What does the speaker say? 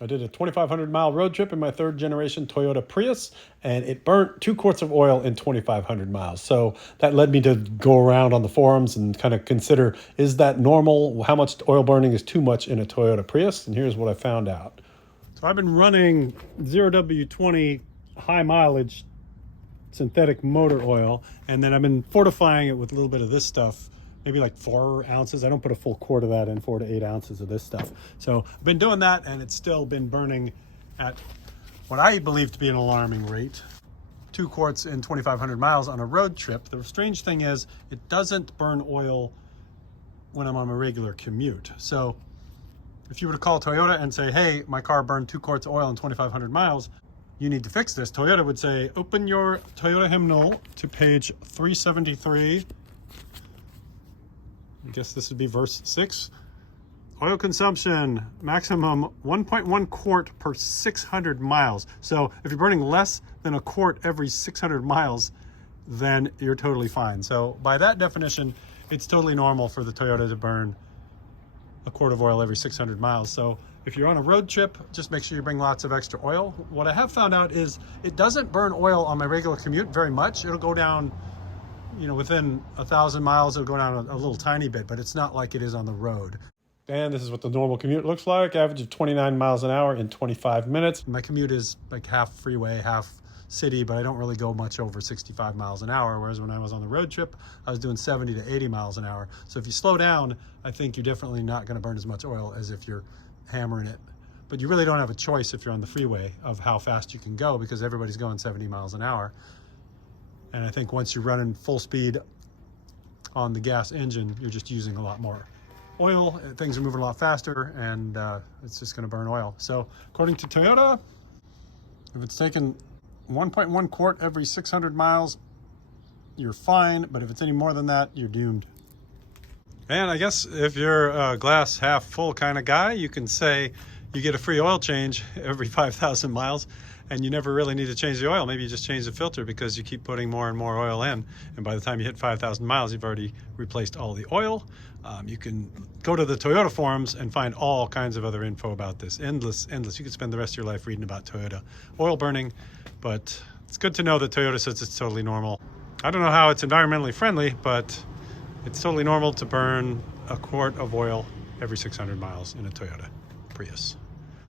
I did a 2,500 mile road trip in my third generation Toyota Prius, and it burnt 2 quarts of oil in 2,500 miles. So that led me to go around on the forums and kind of consider, is that normal? How much oil burning is too much in a Toyota Prius? And here's what I found out. So I've been running 0W20 high mileage synthetic motor oil, and then I've been fortifying it with a little bit of this stuff, maybe like 4 ounces. I don't put a full quart of that in, 4 to 8 ounces of this stuff. So I've been doing that, and it's still been burning at what I believe to be an alarming rate. 2 quarts in 2,500 miles on a road trip. The strange thing is it doesn't burn oil when I'm on a regular commute. So if you were to call Toyota and say, hey, my car burned 2 quarts of oil in 2,500 miles, you need to fix this. Toyota would say, open your Toyota hymnal to page 373. I guess this would be verse 6. Oil consumption, maximum 1.1 quart per 600 miles. So if you're burning less than a quart every 600 miles, then you're totally fine. So by that definition, it's totally normal for the Toyota to burn a quart of oil every 600 miles. So if you're on a road trip, just make sure you bring lots of extra oil. What I have found out is it doesn't burn oil on my regular commute very much. It'll go down, within 1,000 miles, it'll go down a little tiny bit, but it's not like it is on the road. And this is what the normal commute looks like. Average of 29 miles an hour in 25 minutes. My commute is like half freeway, half city, but I don't really go much over 65 miles an hour. Whereas when I was on the road trip, I was doing 70 to 80 miles an hour. So if you slow down, I think you're definitely not going to burn as much oil as if you're hammering it. But you really don't have a choice if you're on the freeway of how fast you can go, because everybody's going 70 miles an hour. And I think once you're running full speed on the gas engine, you're just using a lot more oil. Things are moving a lot faster, and it's just going to burn oil. So according to Toyota, if it's taking 1.1 quart every 600 miles, you're fine. But if it's any more than that, you're doomed. And I guess if you're a glass half full kind of guy, you can say you get a free oil change every 5,000 miles, and you never really need to change the oil. Maybe you just change the filter because you keep putting more and more oil in. And by the time you hit 5,000 miles, you've already replaced all the oil. You can go to the Toyota forums and find all kinds of other info about this. Endless. You could spend the rest of your life reading about Toyota oil burning, but it's good to know that Toyota says it's totally normal. I don't know how it's environmentally friendly, but it's totally normal to burn a quart of oil every 600 miles in a Toyota Prius.